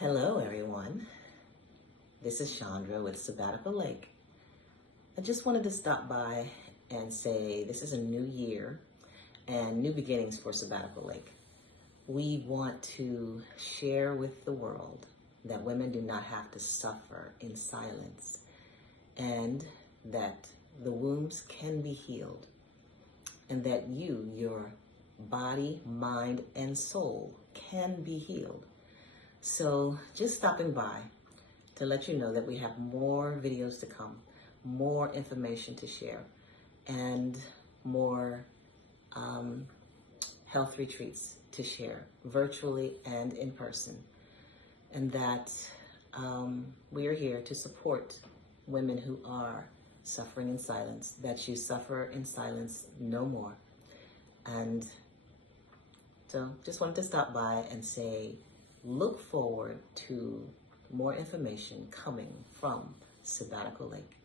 Hello, everyone. This is Chaundra with Sabbatical Lake. I just wanted to stop by and say this is a new year and new beginnings for Sabbatical Lake. We want to share with the world that women do not have to suffer in silence and that the wombs can be healed and that your body, mind, and soul can be healed. So just stopping by to let you know that we have more videos to come, more information to share, and more health retreats to share, virtually and in person. And that we are here to support women who are suffering in silence, that you suffer in silence no more. And so just wanted to stop by and say, look forward to more information coming from Sabbatical Lake.